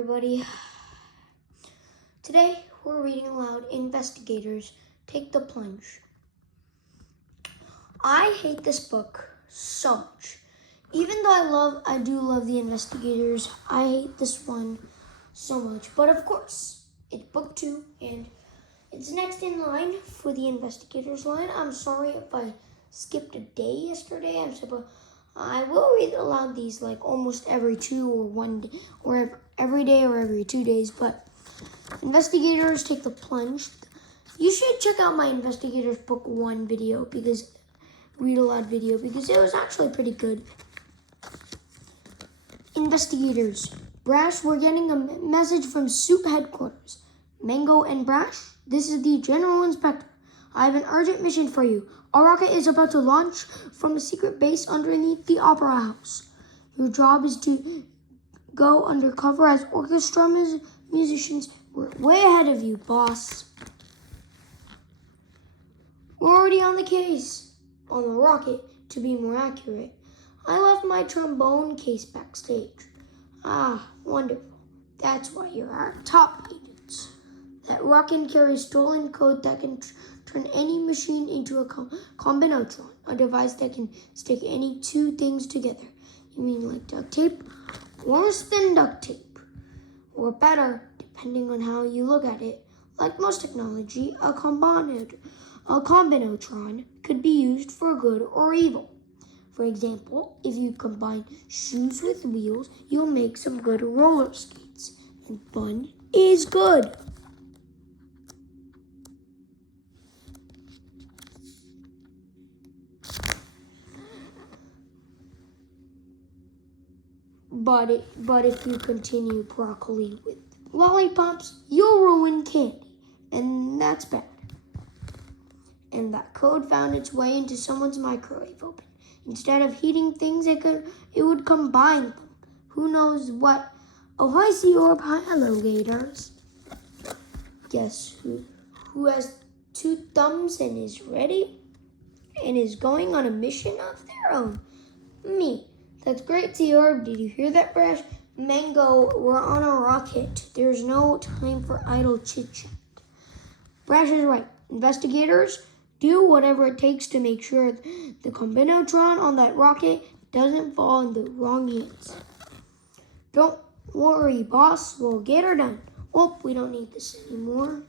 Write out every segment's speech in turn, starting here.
everybody. Today we're reading aloud InvestiGators Take the Plunge. I hate this book so much. Even though I do love the InvestiGators, I hate this one so much. But of course, it's book 2 and it's next in line for the InvestiGators line. I'm sorry if I skipped a day yesterday. I will read aloud these like almost every 2 or 1 day, or every day or every 2 days. But InvestiGators Take the Plunge. You should check out my InvestiGators Book 1 video, read aloud video, because it was actually pretty good. InvestiGators. Brash, we're getting a message from Soup Headquarters. Mango and Brash, this is the General Inspector. I have an urgent mission for you. Our rocket is about to launch from a secret base underneath the Opera House. Your job is to go undercover as orchestra musicians. We're way ahead of you, boss. We're already on the case. On the rocket, to be more accurate. I left my trombone case backstage. Ah, wonderful. That's why you're our top agents. That rocket carries stolen code that can turn any machine into a combinotron, a device that can stick any 2 things together. You mean like duct tape? Worse than duct tape. Or better, depending on how you look at it. Like most technology, a combinotron could be used for good or evil. For example, if you combine shoes with wheels, you'll make some good roller skates. And fun is good. But if you continue broccoli with lollipops, you'll ruin candy, and that's bad. And that code found its way into someone's microwave oven. Instead of heating things, it would combine them. Who knows what? Oh, hi, Sea Orb. Hi, hello, Gators. Guess who has 2 thumbs and is ready and is going on a mission of their own? Me. That's great, Sea Orb. Did you hear that, Brash? Mango, we're on a rocket. There's no time for idle chit-chat. Brash is right. InvestiGators, do whatever it takes to make sure the combinotron on that rocket doesn't fall in the wrong hands. Don't worry, boss. We'll get her done. Oh, we don't need this anymore.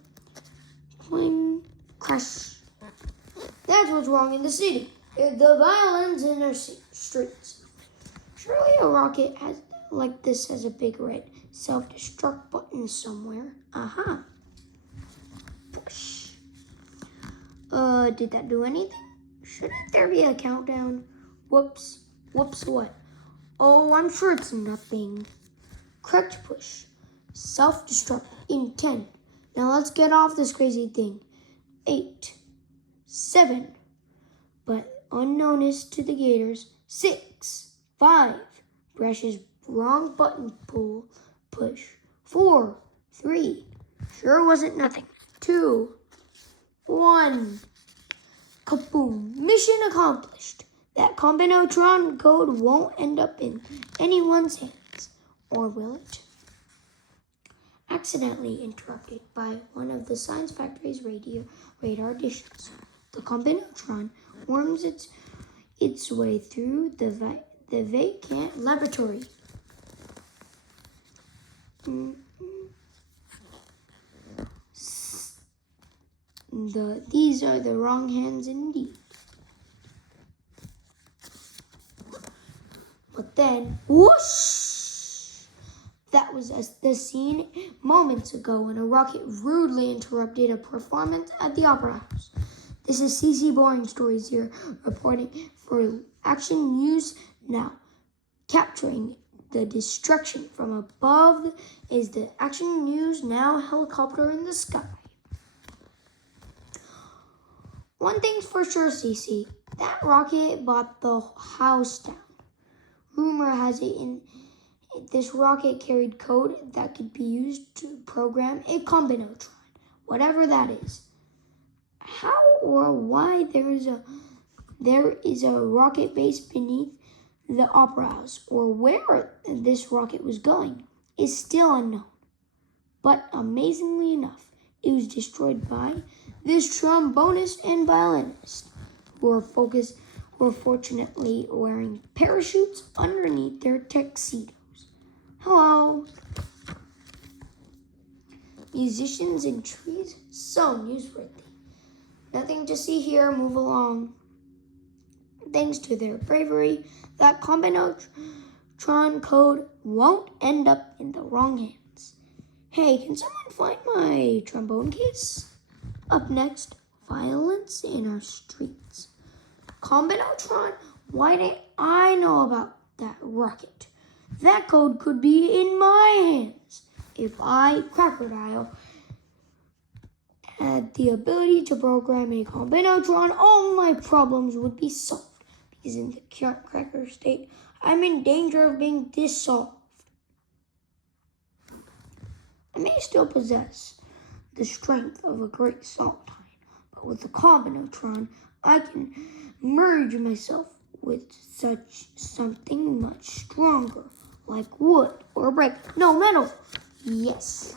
Cling, crash. That's what's wrong in the city. The violence in our streets. Surely a rocket like this has a big red self-destruct button somewhere. Aha. Push. Did that do anything? Shouldn't there be a countdown? Whoops. Whoops what? Oh, I'm sure it's nothing. Correct push. Self-destruct in 10. Now let's get off this crazy thing. 8, 7, but unnoticed to the Gators. 6, 5. Brash's wrong button push. 4, 3. Sure wasn't nothing. 2, 1. Kaboom. Mission accomplished. That combinotron code won't end up in anyone's hands. Or will it? Accidentally interrupted by one of the Science Factory's radar dishes. The combinotron worms its way through the vacant laboratory. These are the wrong hands indeed. But then, whoosh! That was the scene moments ago when a rocket rudely interrupted a performance at the Opera House. This is CC Boring Stories here, reporting for Action News Now. Capturing the destruction from above is the Action News Now helicopter in the sky. One thing's for sure, CC. That rocket brought the house down. Rumor has it this rocket carried code that could be used to program a combinotron, whatever that is. How or why there is a rocket base beneath the Opera House, or where this rocket was going, is still unknown. But amazingly enough, it was destroyed by this trombonist and violinist who were fortunately wearing parachutes underneath their tuxedos. Hello. Musicians and trees, so newsworthy. Nothing to see here, move along. Thanks to their bravery, that combinatron code won't end up in the wrong hands. Hey, can someone find my trombone case? Up next, violence in our streets. Combinatron, why didn't I know about that rocket? That code could be in my hands. If I, Crocodile, had the ability to program a combinatron, all my problems would be solved. Because in the current cracker state, I'm in danger of being dissolved. I may still possess the strength of a great saltine, but with the combinatron, I can merge myself with something much stronger, like wood or brick. No, metal. Yes,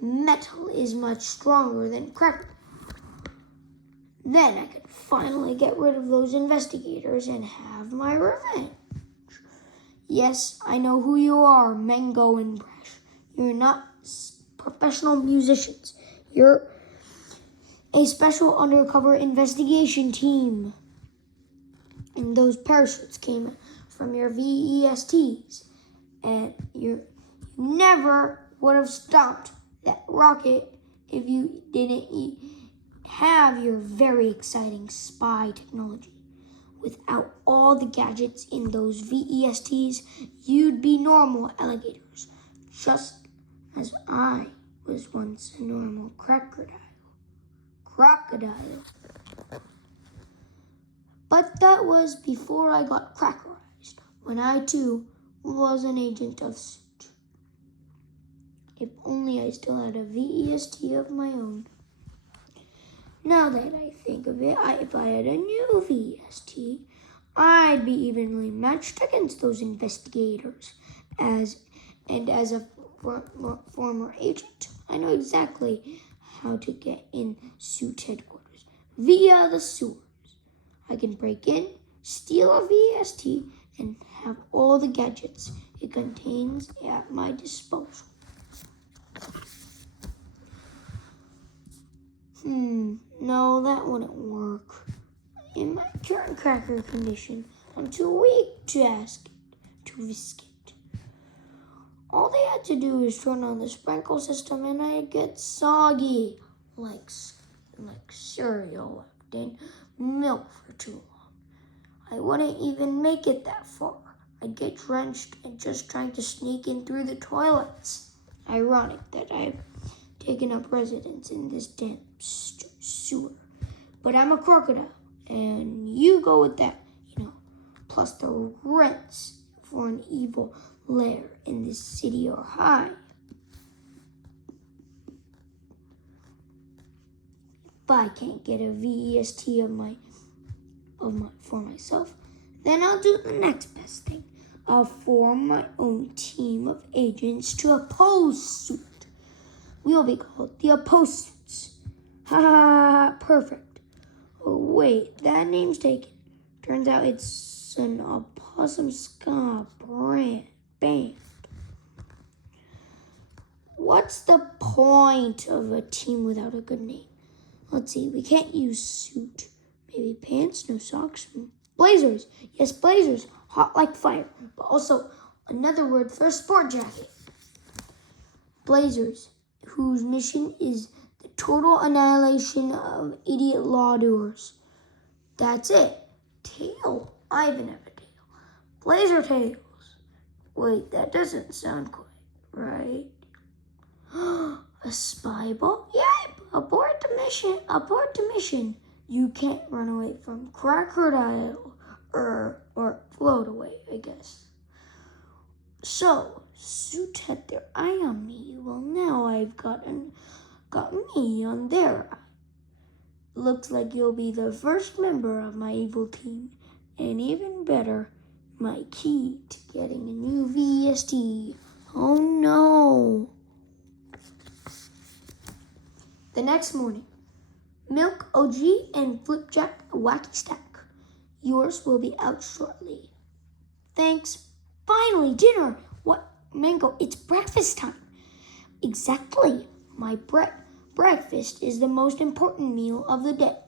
metal is much stronger than cracker. Then I could finally get rid of those investigators and have my revenge. Yes, I know who you are, Mango and Brash. You're not professional musicians. You're a special undercover investigation team. And those parachutes came from your VESTs. And you never would have stopped that rocket if you didn't have your very exciting spy technology. Without all the gadgets in those VESTs, you'd be normal alligators, just as I was once a normal crocodile. But that was before I got crackerized, when I too was an agent of suit. If only I still had a VEST of my own. Now that I think of it, if I had a new VEST, I'd be evenly matched against those investigators. As a former agent, I know exactly how to get in suit headquarters via the sewers. I can break in, steal a VEST, and have all the gadgets it contains at my disposal. No, that wouldn't work. In my current cracker condition, I'm too weak to risk it. All they had to do is turn on the sprinkle system and I'd get soggy, like cereal left in milk for too long. I wouldn't even make it that far. I'd get drenched and just trying to sneak in through the toilets. Ironic that I've taken up residence in this damn sewer. But I'm a crocodile, and you go with that, plus the rents for an evil lair in this city are high. If I can't get a VEST for myself, then I'll do the next best thing. I'll form my own team of agents to oppose suit. We'll be called the Opposeds. Ha ha ha, perfect. Oh wait, that name's taken. Turns out it's an opossum ska band. What's the point of a team without a good name? Let's see, we can't use suit. Maybe pants, no socks. Blazers. Yes, blazers. Hot like fire. But also another word for a sport jacket. Blazers, whose mission is the total annihilation of idiot lawdoers. That's it. Tail. I even have a tail. Blazer tails. Wait, that doesn't sound quite right. A spy ball? Yep. Abort the mission. You can't run away from crocodile or float away, I guess. So, suit had their eye on me. Well, now I've got me on their eye. Looks like you'll be the first member of my evil team. And even better, my key to getting a new VEST. Oh no. The next morning, Milk, OG, and Flipjack, a wacky stack. Yours will be out shortly. Thanks. Finally, dinner. What? Mango, it's breakfast time. Exactly. My breakfast is the most important meal of the day,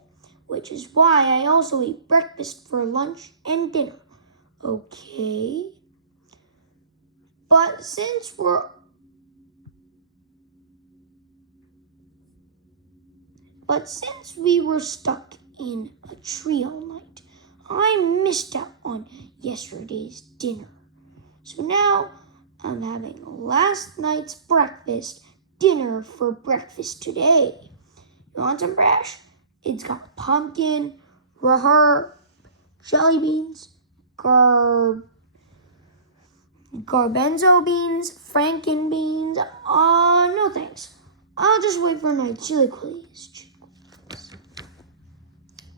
which is why I also eat breakfast for lunch and dinner. Okay. But since we were stuck in a tree all night, I missed out on yesterday's dinner. So now I'm having last night's dinner for breakfast today. You want some brash? It's got pumpkin, herb, jelly beans, garbanzo beans, franken beans. No thanks. I'll just wait for my chilaquiles.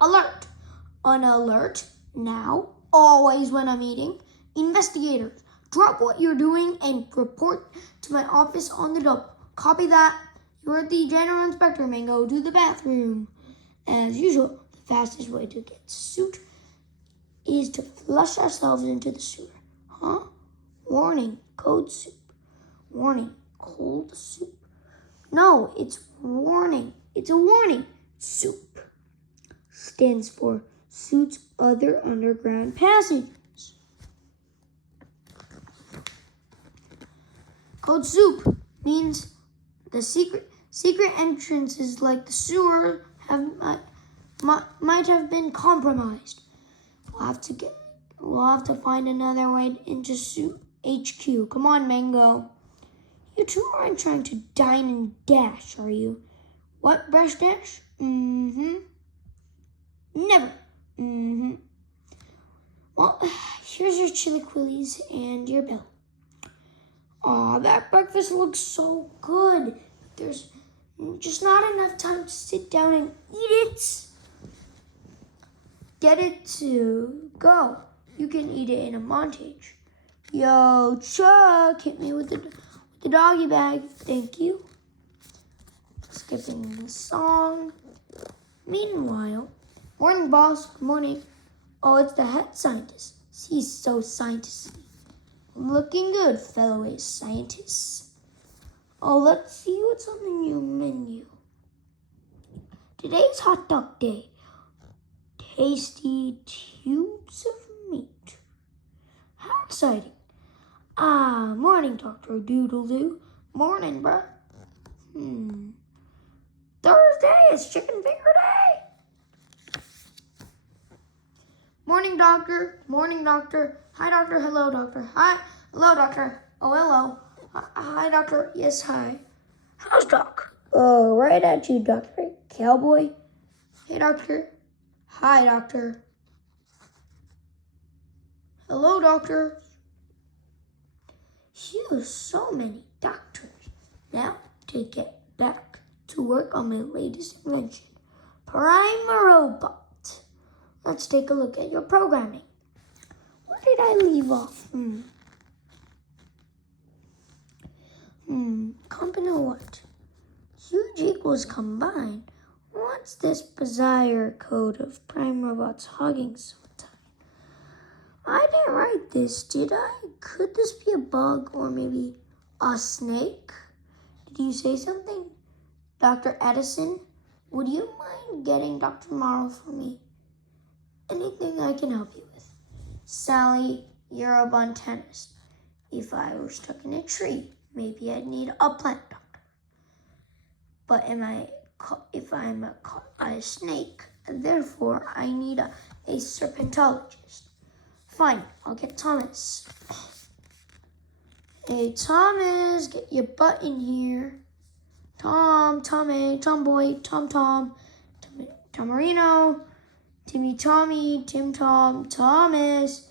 Alert! On alert now, always when I'm eating. Investigators, drop what you're doing and report to my office on the double. Copy that. You're the general inspector, Mango. To the bathroom. As usual, the fastest way to get suit is to flush ourselves into the sewer. Huh? Warning, code soup. Warning, cold soup. No, it's warning. It's a warning. Soup stands for suit's other underground passages. Code soup means the secret entrances like the sewer might have been compromised. We'll have to find another way into Soup HQ. Come on, Mango. You two aren't trying to dine and dash, are you? What, brush dash? Mm-hmm. Never. Mm-hmm. Well, here's your chilaquiles and your bill. Aw, that breakfast looks so good. But there's just not enough time to sit down and eat it. Get it to go. You can eat it in a montage. Yo, Chuck, hit me with the doggy bag. Thank you. Skipping the song. Meanwhile, morning, boss. Good morning. Oh, it's the head scientist. He's so scientisty. Looking good, fellow scientists. Oh, let's see what's on the new menu. Today's hot dog day. Tasty tubes of meat. How exciting. Morning, Dr. Doodle-Doo. Morning, bruh. Thursday is chicken finger day. Morning, doctor. Morning, doctor. Hi, doctor. Hello, doctor. Hi. Hello, doctor. Oh, hello. Hi, doctor. Yes, hi. How's doc? Oh, right at you, Dr. Cowboy. Hey, doctor. Hi, doctor. Hello, doctor. Phew, so many doctors. Now to get back to work on my latest invention, Prime Robot. Let's take a look at your programming. Where did I leave off? Combine what? Huge equals combine. What's this bizarre code of Prime Robot's hugging so tight? I didn't write this, did I? Could this be a bug or maybe a snake? Did you say something? Dr. Edison, would you mind getting Dr. Morrow for me? Anything I can help you with. Sally, you're a botanist. If I were stuck in a tree, maybe I'd need a plant doctor. But if I'm caught by a snake, therefore I need a serpentologist. Fine, I'll get Thomas. Hey, Thomas, get your butt in here. Tommy, Tomboy, Tomarino, Timmy, Tommy, Tim, Thomas.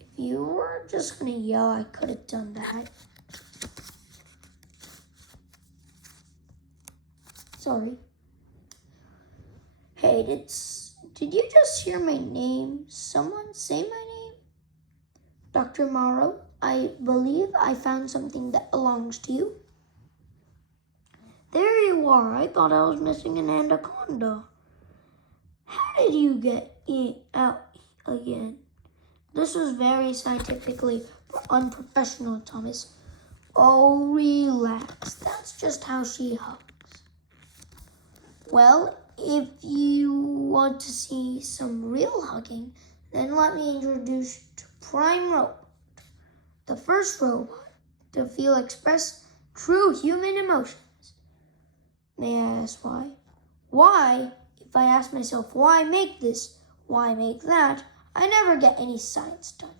If you were just gonna yell, I could have done that. Sorry. Hey, did you just hear my name? Someone say my name? Dr. Morrow, I believe I found something that belongs to you. There you are. I thought I was missing an anaconda. How did you get out again? This was very scientifically unprofessional, Thomas. Oh, relax. That's just how she hugs. Well, if you want to see some real hugging, then let me introduce you to Prime Robot, the first robot to express true human emotions. May I ask why? Why? If I ask myself, why make this, why make that, I never get any science done.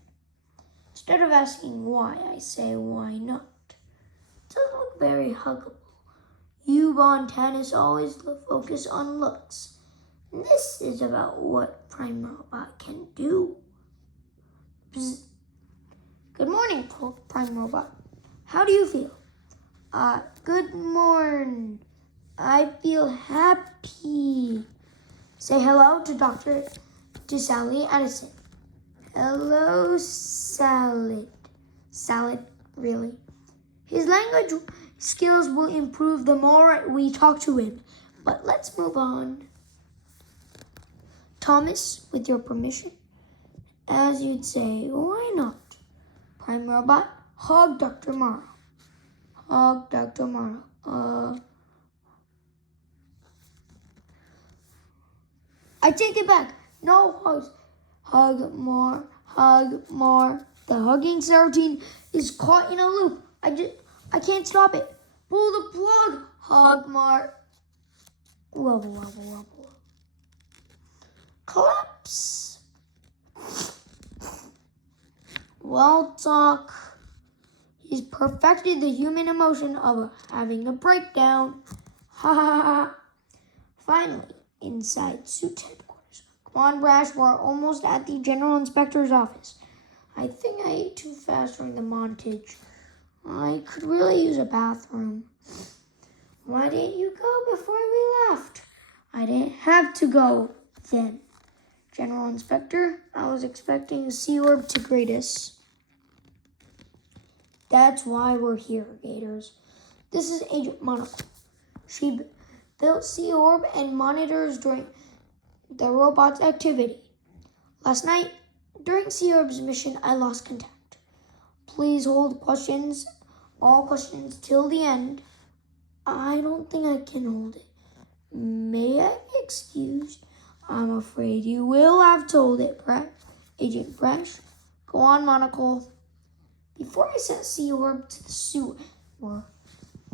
Instead of asking why, I say, why not? It doesn't look very huggable. You Montanists always focus on looks. And this is about what Prime Robot can do. Bzz. Good morning, Prime Robot. How do you feel? Good morning. I feel happy. Say hello to Sally Addison. Hello, Salad. Salad, really? His language skills will improve the more we talk to him. But let's move on. Thomas, with your permission, as you'd say, why not? Prime Robot, hug Dr. Morrow. Hug Dr. Morrow. I take it back. No hugs. Hug more. Hug more. The hugging routine is caught in a loop. I can't stop it. Pull the plug. Hug more. Wobble, wobble, wobble. Collapse. Well, Doc. He's perfected the human emotion of having a breakdown. Ha ha ha. Finally, inside suit headquarters. Come on, Brash, we're almost at the General Inspector's office. I think I ate too fast during the montage. I could really use a bathroom. Why didn't you go before we left? I didn't have to go then. General Inspector, I was expecting a Sea Orb to greet us. That's why we're here, Gators. This is Agent Monocle. She built Sea Orb and monitors during the robot's activity. Last night, during Sea Orb's mission, I lost contact. Please hold all questions till the end. I don't think I can hold it. May I be excused? I'm afraid you will have to hold it, Agent Brash. Go on, Monocle. Before I sent Sea Orb to the sewer,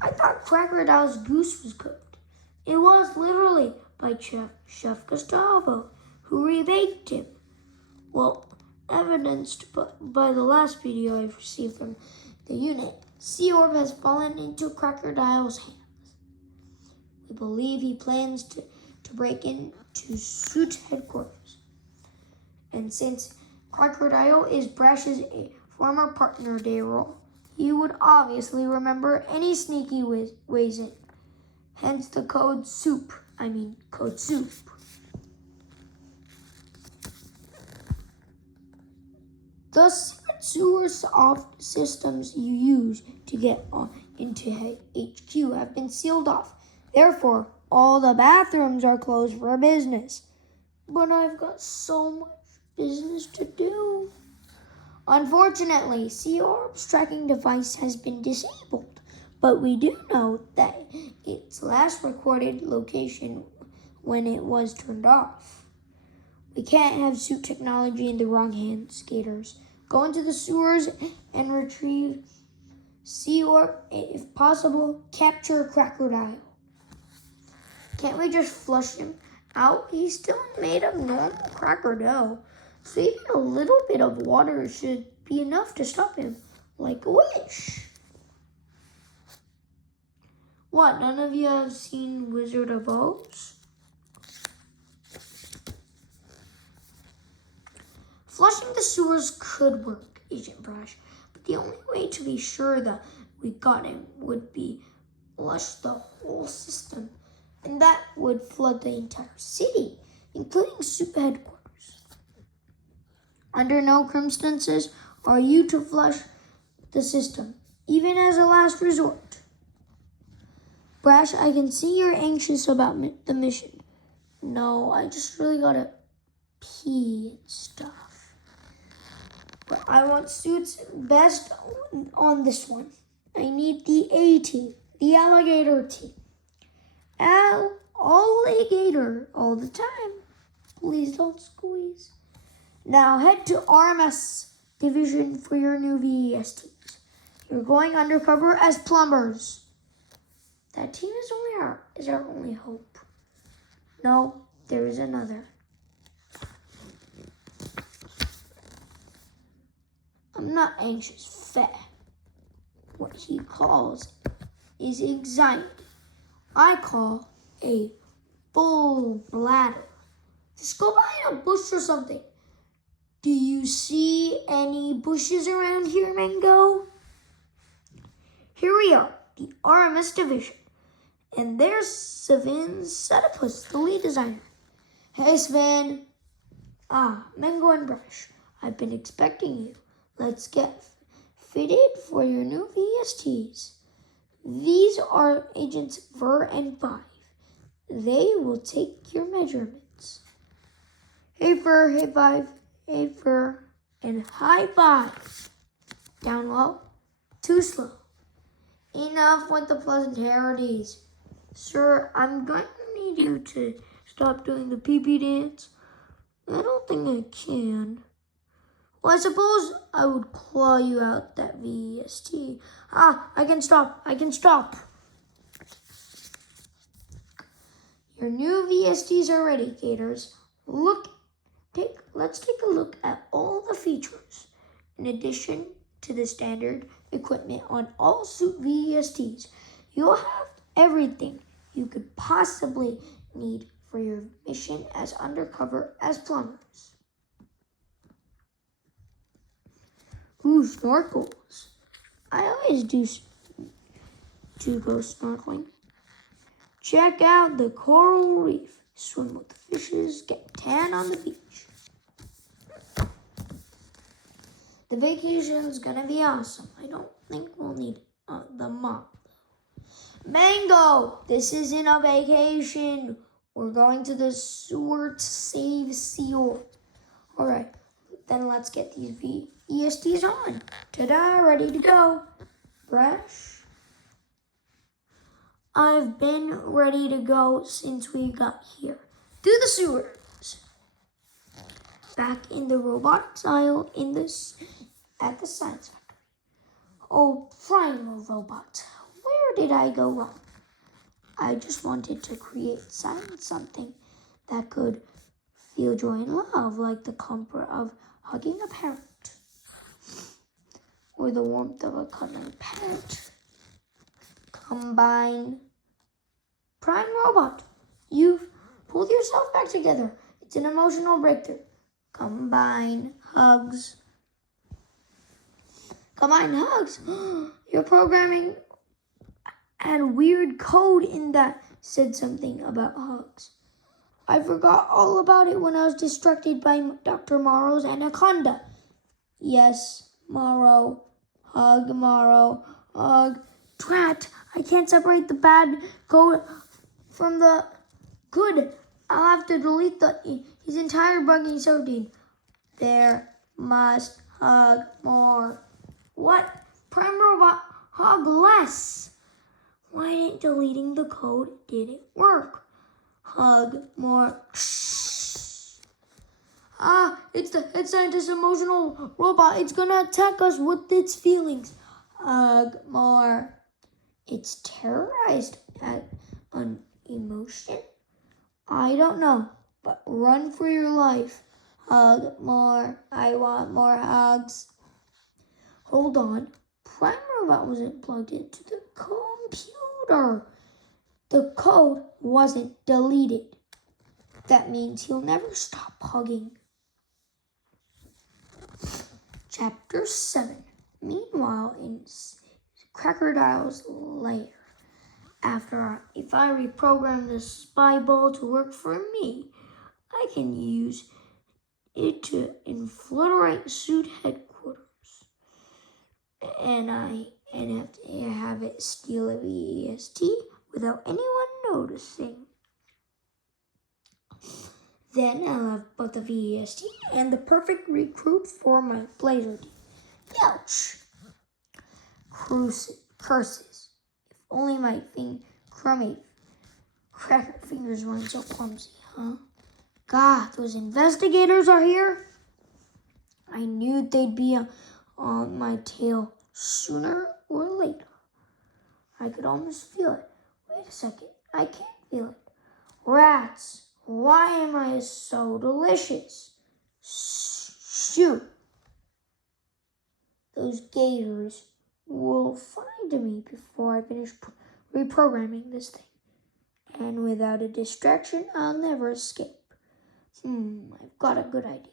I thought Crocodile's goose was cooked. It was literally by Chef Gustavo, who rebaked him. Well, evidenced by the last video I've received from the unit, Sea Orb has fallen into Crocodile's hands. We believe he plans to break into Suit headquarters. And since Crocodile is Brash's former partner, Daryl, he would obviously remember any sneaky ways in. Hence the code SOUP. Code SOUP. The sewer soft systems you use to get into HQ have been sealed off. Therefore, all the bathrooms are closed for business. But I've got so much business to do. Unfortunately, Sea Orb's tracking device has been disabled, but we do know that its last recorded location when it was turned off. We can't have suit technology in the wrong hands, Gators. Go into the sewers and retrieve Sea Orb, if possible, capture Crocodile. Can't we just flush him out? He's still made of normal cracker dough, so even a little bit of water should be enough to stop him, like a witch. What, none of you have seen Wizard of Oz? Flushing the sewers could work, Agent Brash, but the only way to be sure that we got him would be flush the whole system, and that would flood the entire city, including Super Headquarters. Under no circumstances are you to flush the system, even as a last resort? Brash, I can see you're anxious about the mission. No, I just really gotta pee and stuff. But I want suits best on this one. I need the A team, the alligator team. Alligator all the time. Please don't squeeze. Now head to RMS division for your new VESTs. You're going undercover as plumbers. That team is our only hope. No, there is another. I'm not anxious, fat. What he calls is anxiety. I call a full bladder. Just go behind a bush or something. Do you see any bushes around here, Mango? Here we are, the RMS division. And there's Sven Sedipus, the lead designer. Hey, Sven. Mango and Brush. I've been expecting you. Let's get fitted for your new VSTs. These are Agents Fur and Five. They will take your measurements. Hey, Fur, hey, Five, hey, Fur, and high five. Down low, too slow. Enough with the pleasantries. Sir, I'm going to need you to stop doing the pee-pee dance. I don't think I can. Well, I suppose I would claw you out that VST. I can stop. Your new VSTs are ready, Gators. Let's take a look at all the features. In addition to the standard equipment on all suit VSTs, you'll have everything you could possibly need for your mission as undercover as plumbers. Ooh, snorkels. I always do go snorkeling. Check out the coral reef. Swim with the fishes, get tan on the beach. The vacation's gonna be awesome. I don't think we'll need the mop. Mango, this isn't a vacation. We're going to the sewer to save Seal. All right, then let's get these VESTs on. Ta-da, ready to go. Brash? I've been ready to go since we got here. To the sewers. Back in the robotics aisle at the science factory. Oh, primal robot, where did I go wrong? I just wanted to create something that could feel joy and love, like the comfort of hugging a parent, or the warmth of a cuddling pet. Combine. Prime Robot, you've pulled yourself back together. It's an emotional breakthrough. Combine hugs. Your programming had weird code in that said something about hugs. I forgot all about it when I was distracted by Dr. Morrow's anaconda. Yes, Morrow. Hug, Morrow. Hug. Drat, I can't separate the bad code from the good. I'll have to delete his entire bugging subroutine. There must hug more. What? Prime Robot, hug less. Why didn't deleting the code didn't work? Hug more. It's the head scientist emotional robot. It's gonna attack us with its feelings. Hug more. It's terrorized at an emotion? I don't know, but run for your life. Hug more. I want more hugs. Hold on. Prime Robot wasn't plugged into the computer. The code wasn't deleted. That means he'll never stop hugging. Chapter 7. Meanwhile, in Crocodile's lair. If I reprogram the spy ball to work for me, I can use it to infiltrate suit headquarters. and have to have it steal a VEST without anyone noticing. Then I'll have both the VEST and the perfect recruit for my blazer team. Ouch! Curses. If only my crummy cracker fingers weren't so clumsy, huh? God, those investigators are here. I knew they'd be on my tail sooner or later. I could almost feel it. Wait a second, I can't feel it. Rats, why am I so delicious? Shoot. Those gators will find me before I finish reprogramming this thing. And without a distraction, I'll never escape. I've got a good idea.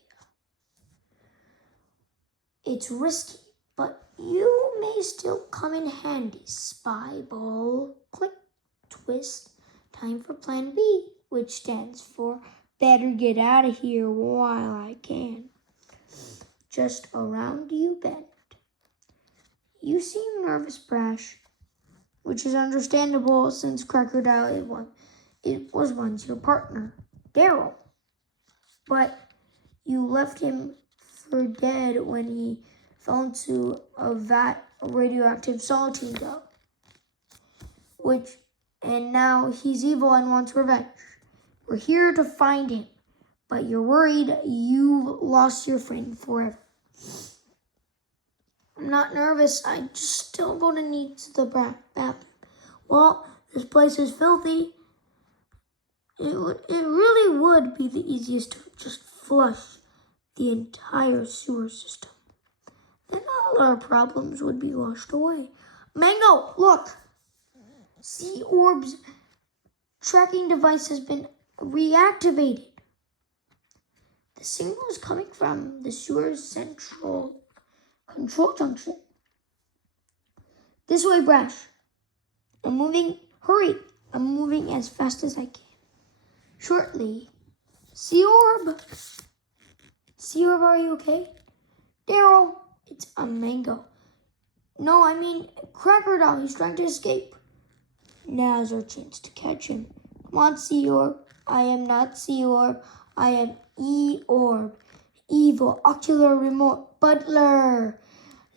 It's risky, but you may still come in handy. Spy ball, click, twist. Time for plan B, which stands for better get out of here while I can. Just around you bend. You seem nervous, Brash, which is understandable since Crocodile it was once your partner, Daryl. But you left him for dead when he fell into a vat of radioactive saltine gum. And now he's evil and wants revenge. We're here to find him, but you're worried you've lost your friend forever. I'm not nervous. I just still go to need the bathroom. Well, this place is filthy. It really would be the easiest to just flush the entire sewer system. Then all our problems would be washed away. Mango, look! Sea Orb's tracking device has been reactivated. The signal is coming from the sewer's central control junction. This way, Brash. I'm moving. Hurry! I'm moving as fast as I can. Shortly. Sea Orb! Sea Orb, are you okay? Daryl, it's a Mango. No, I mean Cracker Doll. He's trying to escape. Now's our chance to catch him. Come on, Sea Orb. I am not Sea Orb. I am E-Orb. Evil, ocular remote, butler.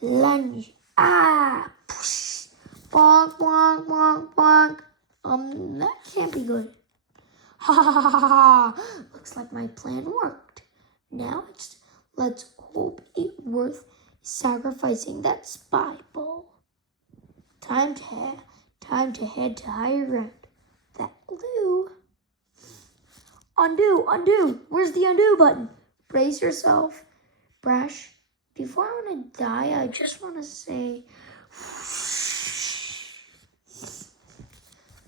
Lunge. Poosh. Bonk, bonk, bonk, bonk. That can't be good. Ha ha ha ha ha. Looks like my plan worked. Now let's hope it's worth sacrificing that spy ball. Time to head to higher ground. That'll do. Undo. Where's the undo button? Brace yourself. Brash, before I want to die, I just want to say...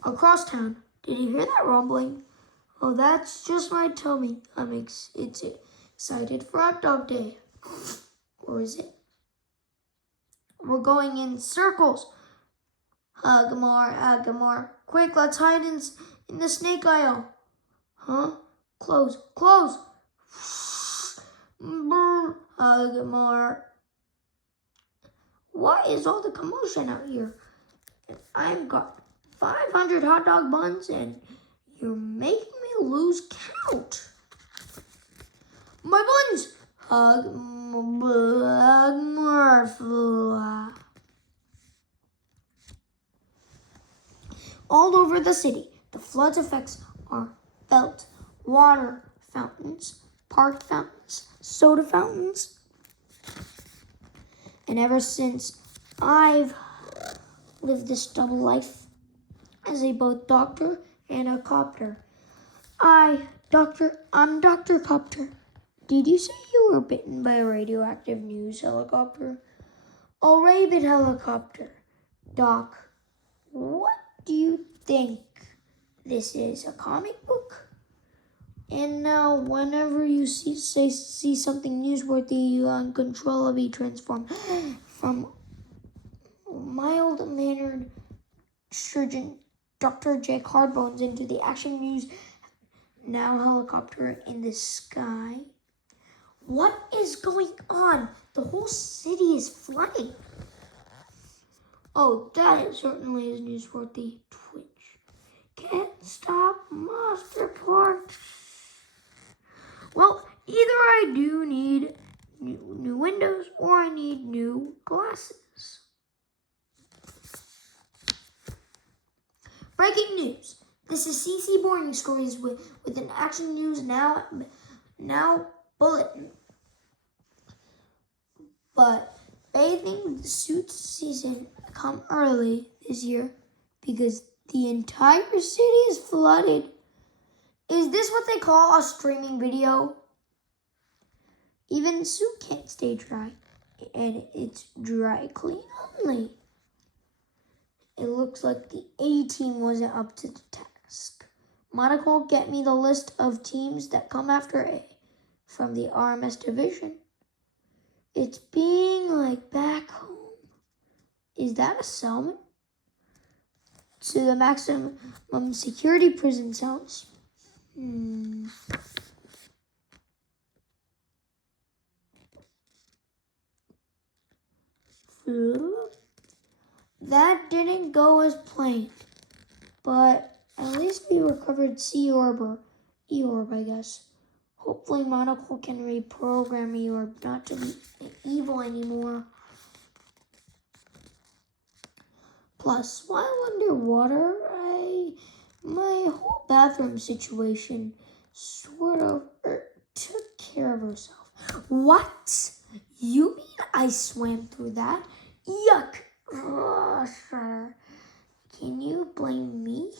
Across town, did you hear that rumbling? Oh, that's just my tummy. It's excited for Hot Dog Day. Or is it? We're going in circles. Hug more. Quick, let's hide in the snake aisle. Huh? Close. Hug more. What is all the commotion out here? I've got 500 hot dog buns and you're making me lose count. My buns! Hug more. All over the city, the flood's effects are felt. Water fountains, park fountains, soda fountains. And ever since I've lived this double life as a both doctor and a copter, I'm Dr. Copter. Did you say you were bitten by a radioactive news helicopter? A rabid helicopter. Doc, what do you think? This is a comic book? And now, whenever you see something newsworthy, you uncontrollably transform from mild-mannered surgeon Dr. Jake Hardbones into the action news now helicopter in the sky. What is going on? The whole city is flooding. Oh, that certainly is newsworthy. Twitch. Can't stop monster parts. Well, either I do need new windows or I need new glasses. Breaking news. This is CC Boring Stories with an action news now bulletin. But bathing suit season come early this year because the entire city is flooded. Is this what they call a streaming video? Even suit can't stay dry, and it's dry clean only. It looks like the A-team wasn't up to the task. Monaco, get me the list of teams that come after A from the RMS division. It's being like back home. Is that a cellman? To the maximum security prison cells. That didn't go as planned, but at least we recovered E-Orb, I guess. Hopefully Monocle can reprogram E-Orb not to be evil anymore. Plus, while underwater, my whole bathroom situation sort of took care of herself. What? You mean I swam through that? Yuck! Can you blame me?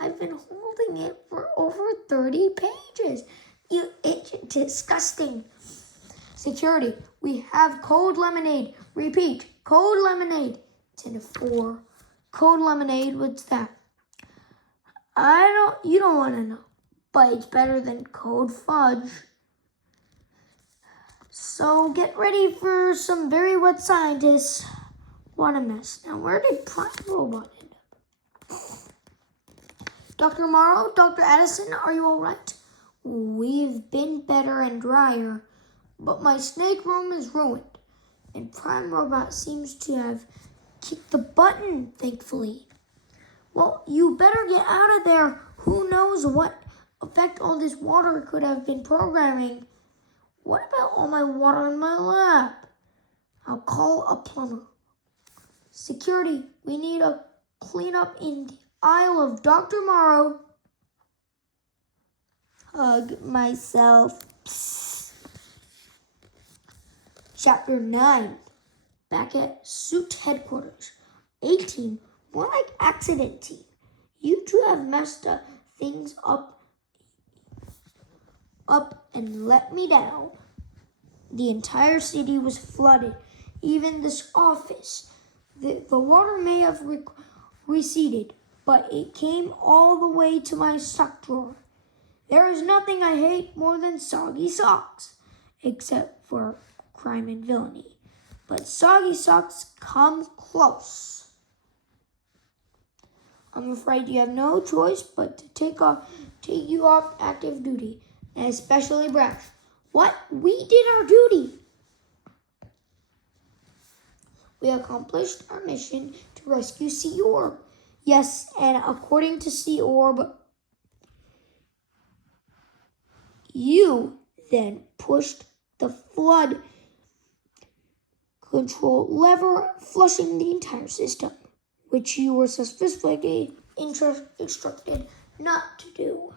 I've been holding it for over 30 pages. It's disgusting. Security, we have code lemonade. Repeat, code lemonade. 10-4. Code lemonade, what's that? You don't want to know, but it's better than code fudge. So get ready for some very wet scientists. What a mess. Now where did Prime Robot end up? Dr. Morrow, Dr. Addison, are you all right? We've been better and drier, but my snake room is ruined, and Prime Robot seems to have kicked the button, thankfully. Well, you better get out of there. Who knows what effect all this water could have been programming? What about all my water in my lab? I'll call a plumber. Security, we need a cleanup in the aisle of Dr. Morrow. Hug myself. Psst. Chapter 9. Back at Suit Headquarters. A-team, more like accident team. You two have messed things up and let me down. The entire city was flooded. Even this office. The water may have receded, but it came all the way to my sock drawer. There is nothing I hate more than soggy socks, except for crime and villainy. But soggy socks come close. I'm afraid you have no choice but to take you off active duty, and especially Brash. What? We did our duty. We accomplished our mission to rescue E-Orb. Yes, and according to E-Orb, you then pushed the flood control lever, flushing the entire system, which you were successfully instructed not to do.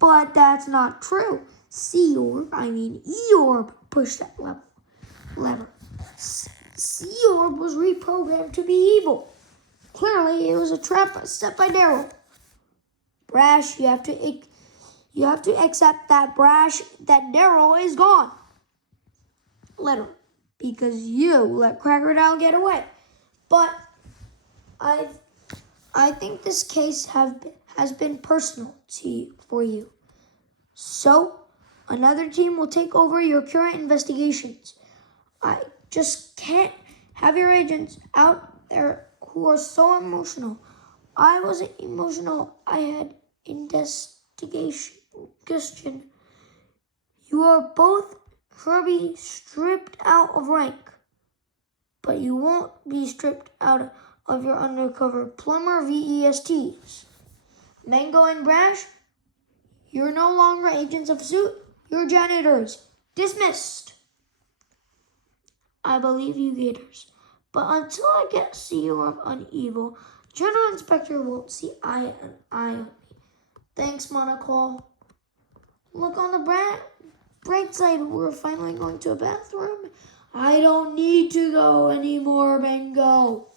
But that's not true. E-Orb pushed that lever. E-Orb was reprogrammed to be evil. Clearly, it was a trap set by Daryl. Brash, you have to accept that Daryl is gone. Let him, because you let Crocodile get away. But I think this case has been personal for you. So, another team will take over your current investigations. I just can't have your agents out there who are so emotional. I wasn't emotional. I had investigation. You are both Kirby stripped out of rank. but you won't be stripped out of your undercover plumber VESTs. Mango and Brash, you're no longer agents of suit, you're janitors. Dismissed. I believe you, Gators. But until I get CEO on evil, General Inspector won't see eye on me. Thanks, Monocle. Look on the bright side, we're finally going to a bathroom. I don't need to go anymore, Mango.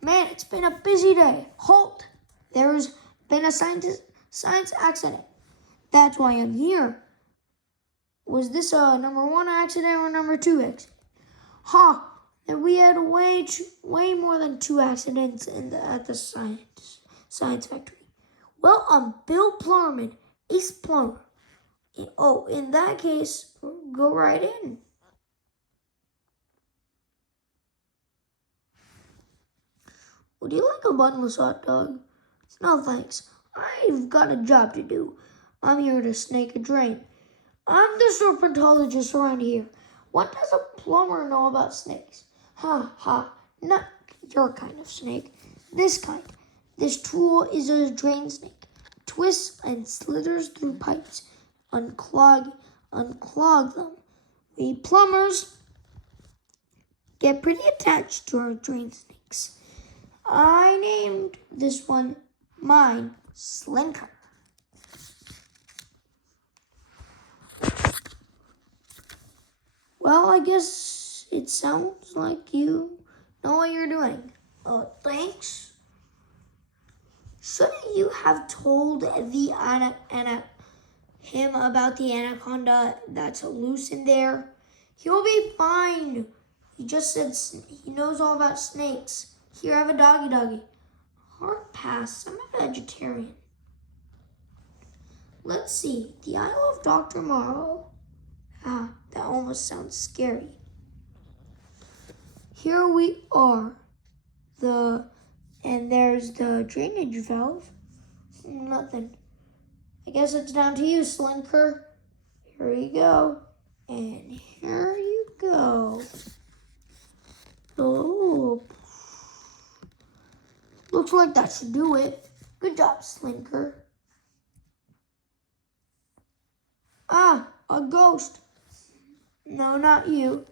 Man, it's been a busy day. Halt! There's been a science accident. That's why I'm here. Was this a number 1 accident or number 2 accident? Ha! And we had way more than 2 accidents at the science factory. Well, I'm Bill Plumberman, Ace Plumber. Oh, in that case, go right in. Would you like a bunless hot dog? No, thanks. I've got a job to do. I'm here to snake a drain. I'm the serpentologist around here. What does a plumber know about snakes? Ha ha, not your kind of snake. This kind. This tool is a drain snake. Twists and slithers through pipes. Unclog them. We plumbers get pretty attached to our drain snakes. I named this one mine Slinker. Well, I guess it sounds like you know what you're doing. Thanks. Shouldn't you have told him about the anaconda that's loose in there? He'll be fine. He just said he knows all about snakes. Here, have a doggy. Hard pass. I'm a vegetarian. Let's see. The Isle of Dr. Morrow. That almost sounds scary. Here we are. And there's the drainage valve. Nothing. I guess it's down to you, Slinker. Here you go. And here you go. Oh. Looks like that should do it. Good job, Slinker. A ghost. No, not you.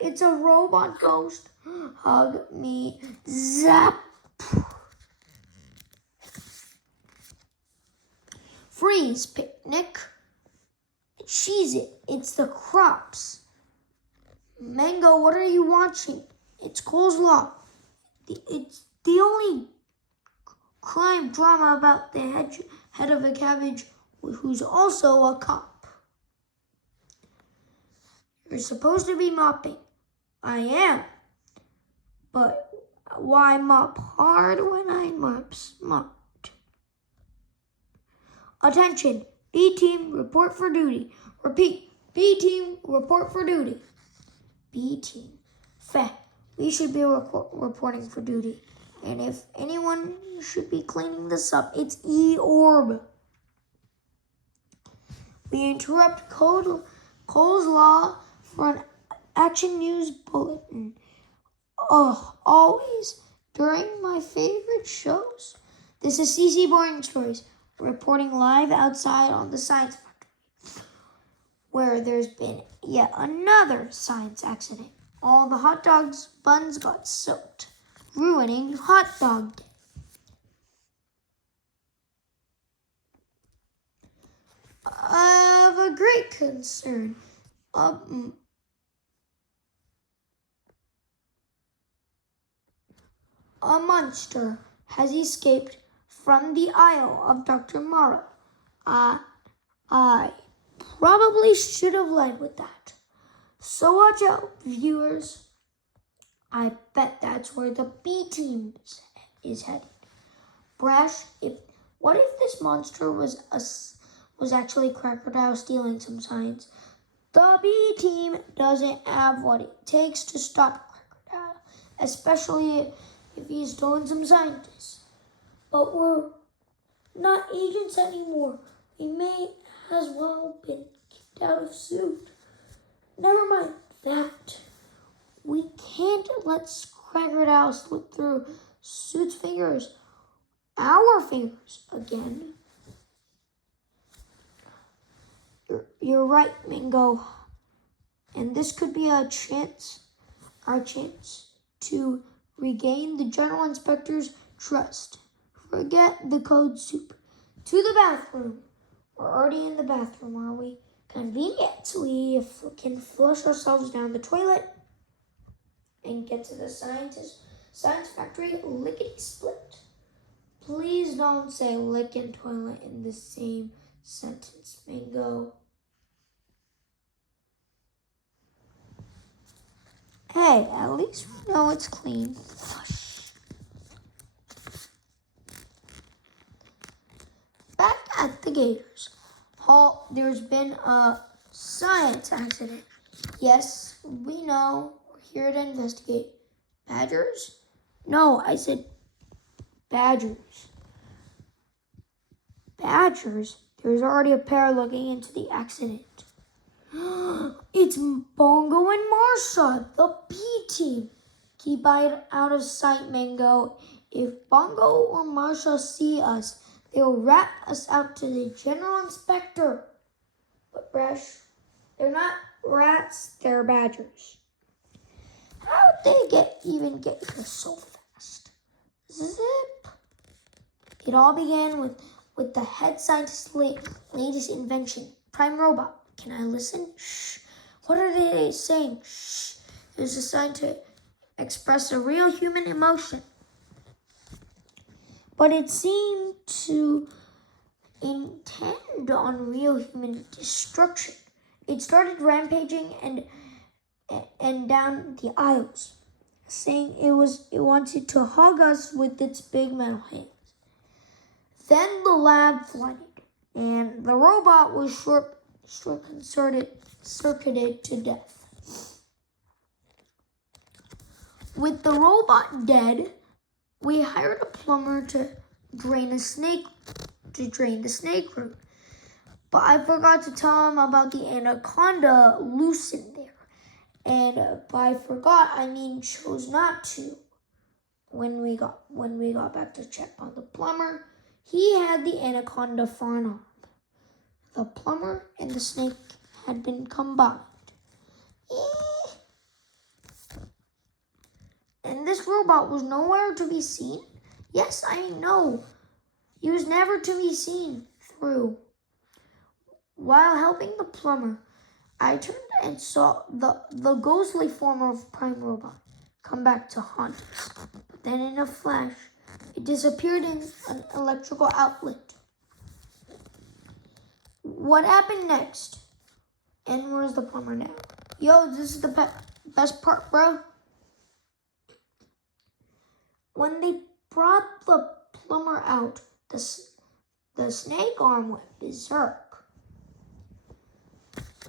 It's a robot ghost. Hug me. Zap. Freeze, picnic. Cheese it. It's the crops. Mango, what are you watching? It's coleslaw. It's the only crime drama about the head of a cabbage who's also a cop. You're supposed to be mopping. I am. But why mop hard when I mop smart? Attention, B team, report for duty. Repeat, B team, report for duty. B team. We should be reporting for duty. And if anyone should be cleaning this up, it's E-Orb. We interrupt Cole's Law for an action news bulletin. Always during my favorite shows. This is CC Boring Stories, reporting live outside on the science factory, where there's been yet another science accident. All the hot dogs' buns got soaked, ruining hot dog day. Of a great concern. A monster has escaped from the Isle of Dr. Morrow. I probably should have led with that. So watch out, viewers. I bet that's where the B team is headed. Brash, what if this monster was actually Crocodile stealing some science? The B team doesn't have what it takes to stop Crocodile, especially if he's stolen some scientists. But we're not agents anymore. We may as well been kicked out of suit. Never mind that. We can't let Crocodile slip through Suit's fingers, our fingers, again. You're right, Mingo. And this could be our chance to regain the General Inspector's trust. Forget the code soup. To the bathroom. We're already in the bathroom, are we? Convenient. We can flush ourselves down the toilet and get to the science factory lickety-split. Please don't say lick and toilet in the same sentence, Mingo. Hey, at least we know it's clean. Back at the Gators Hall, there's been a science accident. Yes, we know. We're here to investigate. Badgers? No, I said badgers. Badgers? There's already a pair looking into the accident. It's Bongo and Marsha, the B team. Keep out of sight, Mango. If Bongo or Marsha see us, they'll rat us out to the General Inspector. But Brash, they're not rats, they're badgers. How'd they even get here so fast? Zip. It all began with the head scientist's latest invention, Prime Robot. Can I listen? Shh. What are they saying? Shh. It was designed to express a real human emotion. But it seemed to intend on real human destruction. It started rampaging and down the aisles, saying it wanted to hug us with its big metal hands. Then the lab flooded, and the robot was short-circuited to death. With the robot dead, we hired a plumber to drain the snake room. But I forgot to tell him about the anaconda loose in there. And by forgot, I mean chose not to. When we got back to check on the plumber, he had the anaconda for an arm. The plumber and the snake had been combined. And this robot was nowhere to be seen? Yes, I know. He was never to be seen through. While helping the plumber, I turned and saw the ghostly form of Prime Robot come back to haunt us. Then in a flash, it disappeared in an electrical outlet. What happened next? And where's the plumber now? Yo, this is the best part, bro. When they brought the plumber out, the snake arm went berserk.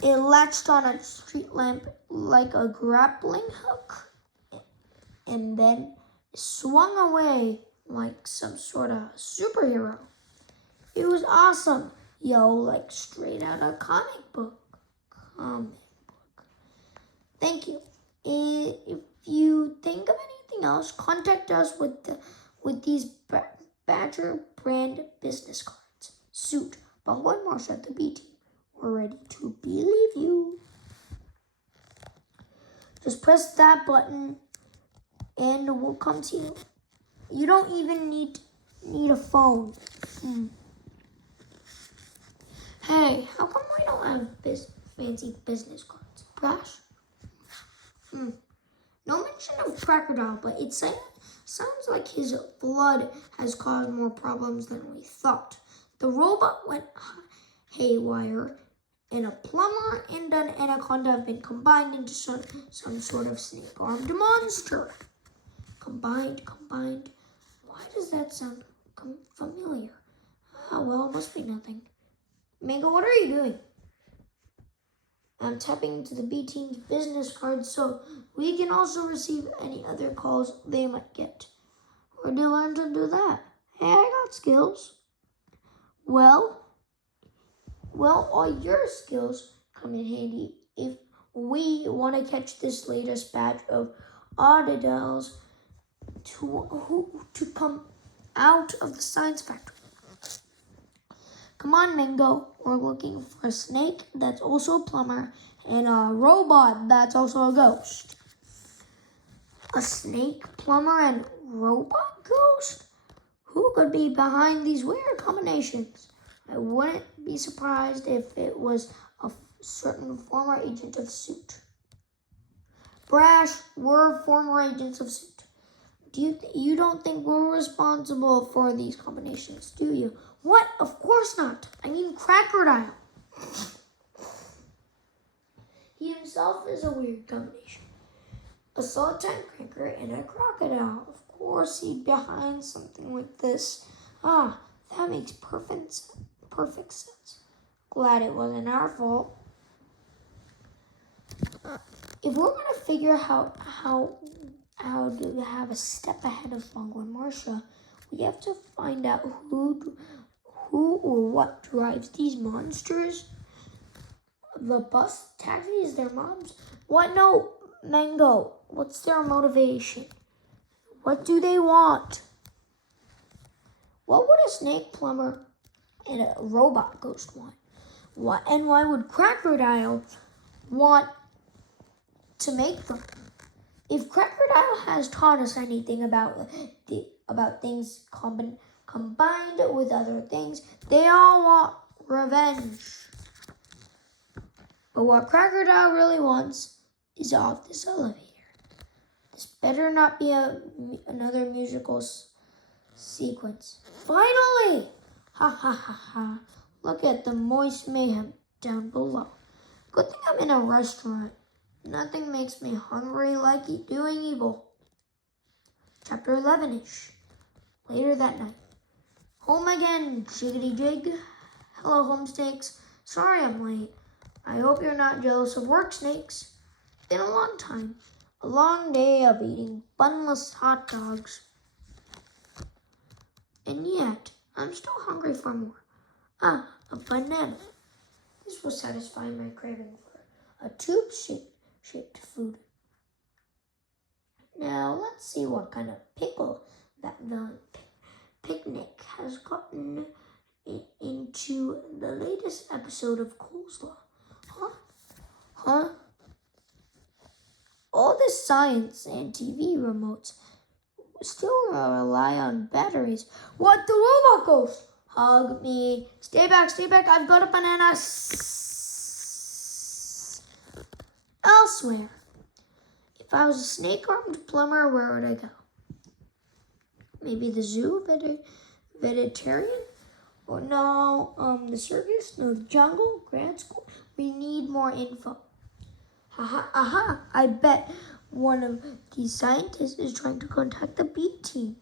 It latched on a street lamp like a grappling hook, and then swung away like some sort of superhero. It was awesome. Yo, like straight out of a comic book. Thank you. If you think of anything else, contact us with these Badger brand business cards. Suit, Bongo and Marsha at the B team. We're ready to believe you. Just press that button and we'll come to you. You don't even need a phone. Hey, how come we don't have fancy business cards? Gosh. No mention of Crocodile, but it sounds like his blood has caused more problems than we thought. The robot went haywire, and a plumber and an anaconda have been combined into some sort of snake-armed monster. Combined. Why does that sound familiar? Well, it must be nothing. Mango, what are you doing? I'm tapping into the B team's business card so we can also receive any other calls they might get. Where'd you learn to do that? Hey, I got skills. Well, all your skills come in handy We want to catch this latest batch of oddadels to come out of the science factory. Come on, Mango. We're looking for a snake that's also a plumber and a robot that's also a ghost. A snake, plumber, and robot ghost? Who could be behind these weird combinations? I wouldn't be surprised if it was a certain former agent of suit. Brash, we're former agents of suit. You don't think we're responsible for these combinations, do you? What? Of course not. I mean, Crocodile. He himself is a weird combination. A saltine cracker and a crocodile. Of course he'd behind something like this. Ah, that makes perfect sense. Glad it wasn't our fault. If we're gonna figure out how to have a step ahead of Bongo and Marcia, we have to find out who or what drives these monsters. The bus taxi is their moms. What? No, Mango. What's their motivation? What do they want? What would a snake, plumber, and a robot ghost want? And why would Crocodile want to make them? If Crocodile has taught us anything about things combined with other things, they all want revenge. But what Crocodile really wants is off this elevator. This better not be another musical sequence. Finally! Ha ha ha ha. Look at the moist mayhem down below. Good thing I'm in a restaurant. Nothing makes me hungry like doing evil. Chapter 11-ish. Later that night. Home again, jiggity jig. Hello, home snakes. Sorry I'm late. I hope you're not jealous of work, snakes. Been a long time. A long day of eating bunless hot dogs. And yet, I'm still hungry for more. Ah, a banana. This will satisfy my craving for a tube-shaped food. Now, let's see what kind of pickle that the picnic has gotten into the latest episode of Coleslaw. Huh? All this science and TV remotes still rely on batteries. What? The robot ghost? Hug me. Stay back. I've got a banana. Elsewhere. If I was a snake-armed plumber, where would I go? Maybe the zoo, vegetarian? Or no, the circus? No, the jungle, grad school? We need more info. Aha, I bet one of these scientists is trying to contact the B team.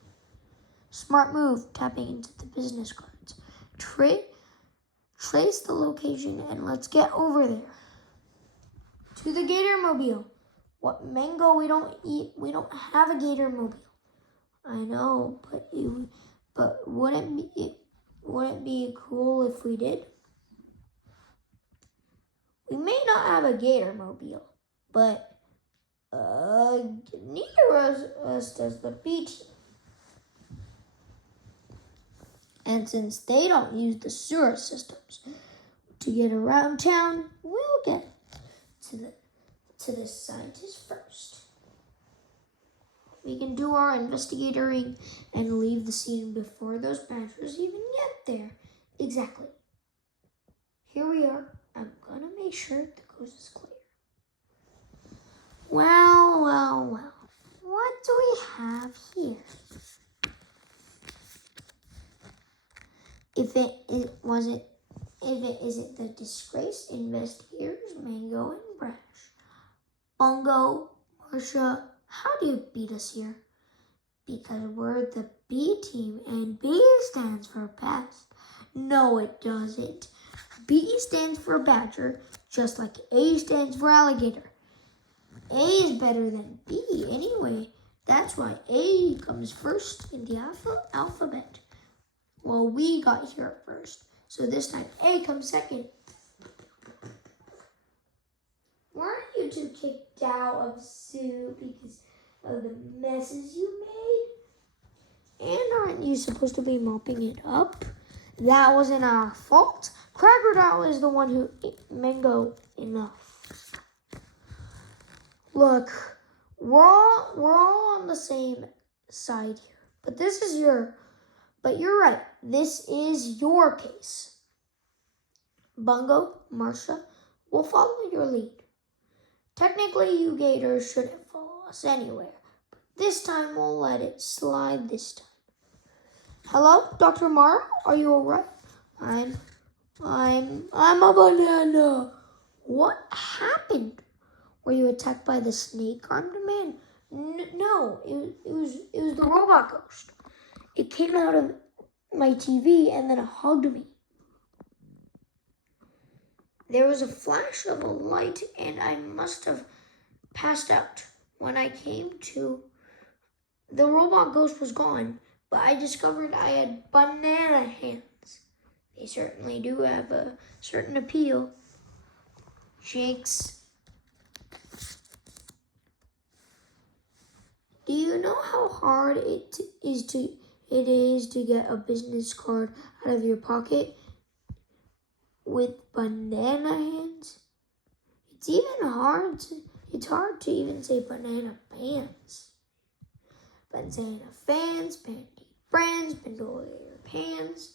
Smart move, tapping into the business cards. Trace the location and let's get over there. To the Gator Mobile. What, Mango? We don't have a Gator Mobile. I know, but wouldn't it be cool if we did? We may not have a Gator Mobile, but neither of us does the B team. And since they don't use the sewer systems to get around town, we'll get to the scientists first. We can do our investigatoring and leave the scene before those badgers even get there. Exactly. Here we are. I'm gonna make sure the coast is clear. Well. What do we have here? If it isn't the disgraced investigators, Mango and Brash. Bongo, Marcia, how do you beat us here? Because we're the B team and B stands for best. No, it doesn't. B stands for badger, just like A stands for alligator. A is better than B anyway. That's why A comes first in the alphabet. Well, we got here first, so this time A comes second. Why aren't you you two kicked out of zoo because of the messes you made? And aren't you supposed to be mopping it up? That wasn't our fault. Crocodile is the one who ate mango enough. Look, we're all on the same side here. But you're right. This is your case. Bungo, Marsha, we'll follow your lead. Technically, you gators shouldn't follow us anywhere. But this time, we'll let it slide this time. Hello, Dr. Morrow? Are you alright? I'm a banana. What happened? Were you attacked by the snake-armed man? No, it was the robot ghost. It came out of my TV and then it hugged me. There was a flash of a light and I must have passed out. When I came to, the robot ghost was gone, but I discovered I had banana hands. They certainly do have a certain appeal. Jinx. Do you know how hard it is to get a business card out of your pocket with banana hands? It's hard to even say banana pants. Banana fans, panty brands, bandolier pants.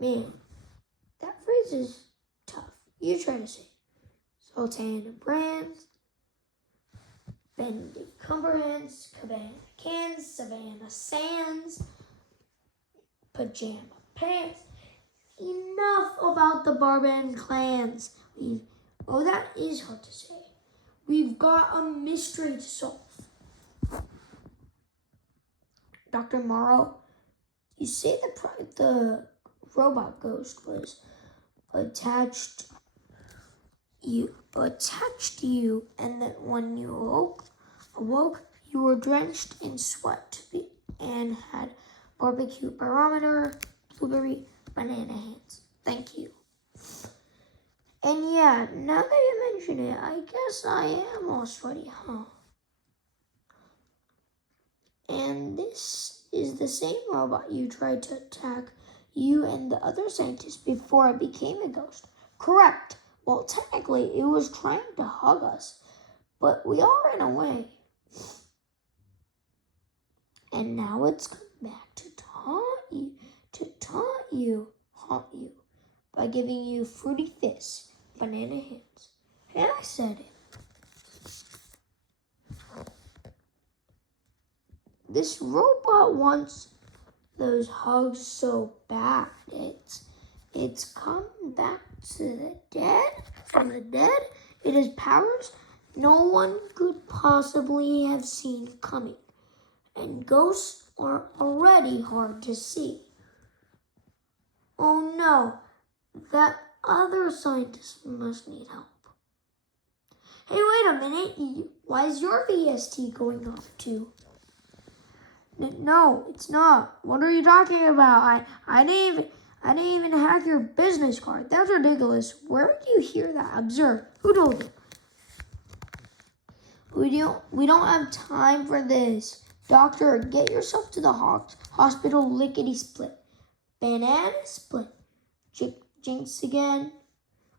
Man, that phrase is tough. You try to say it. Sultana brands. Bendy Cumberhands, Cabana Cans, Savannah Sands, Pajama Pants. Enough about the Barbarian clans. That is hard to say. We've got a mystery to solve. Dr. Morrow, you say the robot ghost was attached to you, and that when you awoke, you were drenched in sweat and had barbecue barometer, blueberry, banana hands. Thank you. And yeah, now that you mention it, I guess I am all sweaty, huh? And this is the same robot you tried to attack you and the other scientists before it became a ghost. Correct. Well, technically, it was trying to hug us, but we all ran away. And now it's come back to haunt you by giving you fruity fists, banana hands. And I said it. This robot wants those hugs so bad. It's come back from the dead. It has powers no one could possibly have seen coming. And ghosts are already hard to see. Oh no, that other scientist must need help. Hey, wait a minute. Why is your VST going off too? No, it's not. What are you talking about? I didn't even hack your business card. That's ridiculous. Where did you hear that? Observe. Who told you? We don't have time for this. Doctor, get yourself to the hospital lickety-split. Banana split. Jinx again.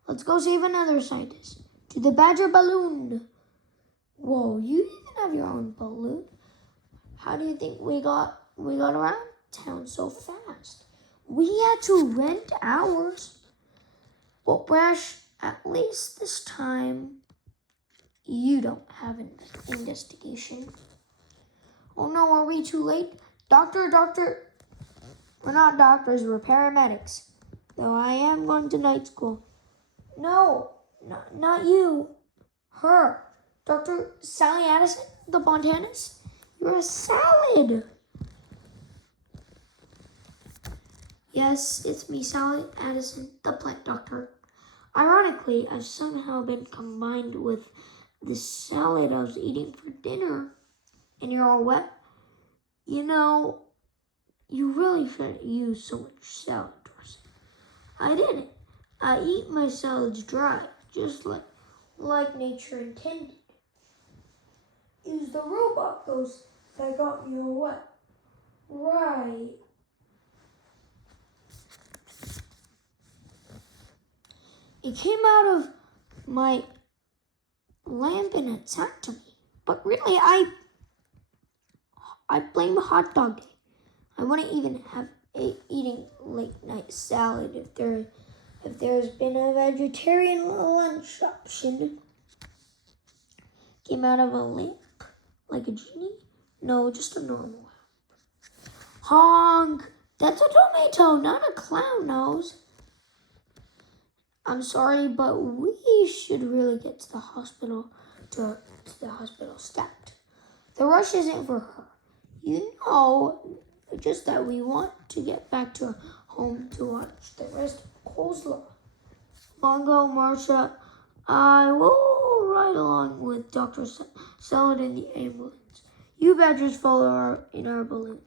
Let's go save another scientist. To the Badger balloon. Whoa, you even have your own balloon? How do you think we got around town so fast? We had to rent ours. Well, Brash, at least this time, you don't have an investigation. Oh no, are we too late? Doctor, we're not doctors, we're paramedics. Though I am going to night school. No, not you. Her. Dr. Sally Addison, the botanist. You're a salad. Yes, it's me, Sally Addison, the plant doctor. Ironically, I've somehow been combined with the salad I was eating for dinner. And you're all wet? You know, you really shouldn't use so much salad dressing. I didn't. I eat my salads dry, just like like nature intended. It was the robot ghost that got me all wet. Right. It came out of my lamp and attacked me. But really, I blame hot dog day. I wouldn't even have eating late night salad if there's been a vegetarian lunch option. Came out of a lamp like a genie? No, just a normal lamp. Honk! That's a tomato, not a clown nose. I'm sorry, but we should really get to the hospital stat. The rush isn't for her. You know, just that we want to get back to home to watch the rest of Coleslaw. Longo, Marsha, I will ride along with Dr. Salad in the ambulance. You badgers follow in our balloon.